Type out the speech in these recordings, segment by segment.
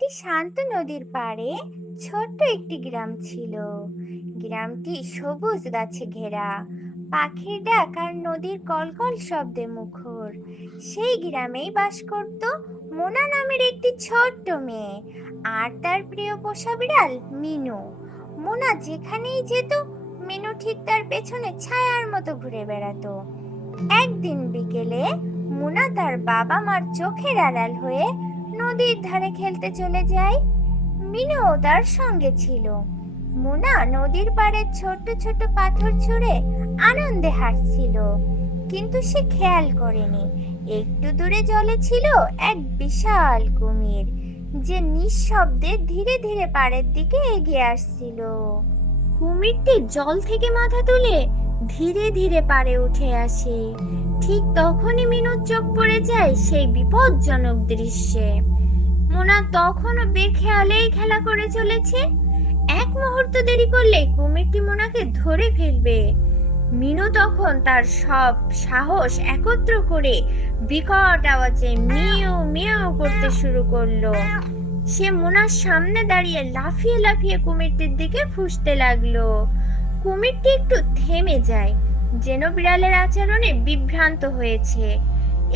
একটি শান্ত নদীর পাড়ে ছোট্ট একটি গ্রাম ছিল। গ্রামটি সবুজ গাছে ঘেরা, পাখির ডাক আর নদীর কলকল শব্দে মুখর। সেই গ্রামেই বাস করত মোনা নামের একটি ছোট্ট মেয়ে আর তার প্রিয় পোষা বিড়াল মিনু। মোনা যেখানেই যেত, মিনু ঠিক তার পেছনে ছায়ার মতো ঘুরে বেড়াতো। একদিন বিকেলে মোনা তার বাবা মার চোখের আড়াল হয়ে নদীর ধারে খেলতে চলে যায় মিনুও তার সঙ্গে ছিল। মোনা নদীর পাড়ে ছোট্ট ছোট্ট পাথর ছুঁড়ে আনন্দে হাঁটছিল। কিন্তু সে খেয়াল করেনি। একটু দূরে জলে ছিল এক বিশাল কুমির, যে নিঃশব্দে ধীরে ধীরে পাড়ের দিকে এগিয়ে আসছিল। কুমিরটি জল থেকে মাথা তুলে ধীরে ধীরে পারে উঠে আসে। ঠিক তখনই মিনুর চোখ পড়ে যায় সেই বিপজ্জনক দৃশ্যে। মোনা তখনও বেখেয়ালেই খেলা করে চলেছে। এক মুহূর্ত দেরি করলে কুমিরটি মোনাকে ধরে ফেলবে। মিনু তখন তার সব সাহস একত্র করে বিকট আওয়াজে মিউ মিউ করতে শুরু করল। সে মোনার সামনে দাঁড়িয়ে লাফিয়ে লাফিয়ে কুমিরটির দিকে ফুসতে লাগল। কুমিরটি একটু থেমে যায়, যেন বিড়ালের আচরণে বিভ্রান্ত হয়েছে।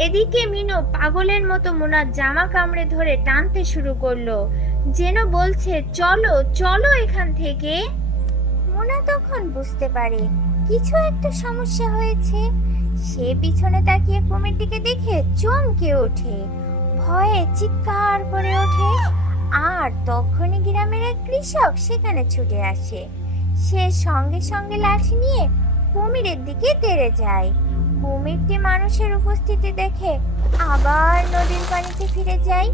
এদিকে মিনো পাগলের মতো মোনার জামা কামড়ে ধরে টানতে শুরু করল, যেন বলছে, চলো চলো এখান থেকে। মোনা তখন বুঝতে পারে, কিছু একটা সমস্যা হয়েছে। সে পিছনে তাকিয়ে কুমিরটিকে দেখে চমকে ওঠে। ভয়ে চিৎকার করে ওঠে, আর তখনই গ্রামের এক কৃষক সেখানে ছুটে আসে। সে সঙ্গে সঙ্গে লাঠি নিয়ে কুমিরের দিকে তেড়ে যায়। কুমিরটি মানুষের উপস্থিতি দেখে আবার নদীর পানিতে ফিরে যায়।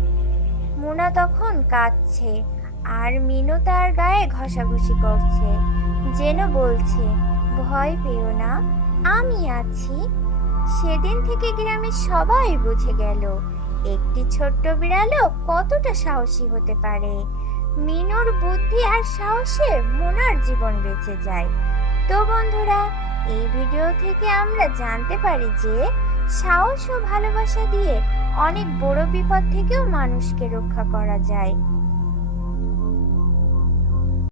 মুনা তখন কাঁদছে আর মিনু তার গায়ে ঘষাঘষি করছে, যেন বলছে, ভয় পেও না, আমি আছি। সেদিন থেকে গ্রামের সবাই বুঝে গেল, একটি ছোট্ট বিড়ালও কতটা সাহসী হতে পারে। মিনুর বুদ্ধি আর সাহসে মোনার জীবন বেঁচে যায়। তো বন্ধুরা, এই ভিডিও থেকে আমরা জানতে পারি যে, সাহস ও ভালোবাসা দিয়ে অনেক বড় বিপদ থেকেও মানুষকে রক্ষা করা যায়।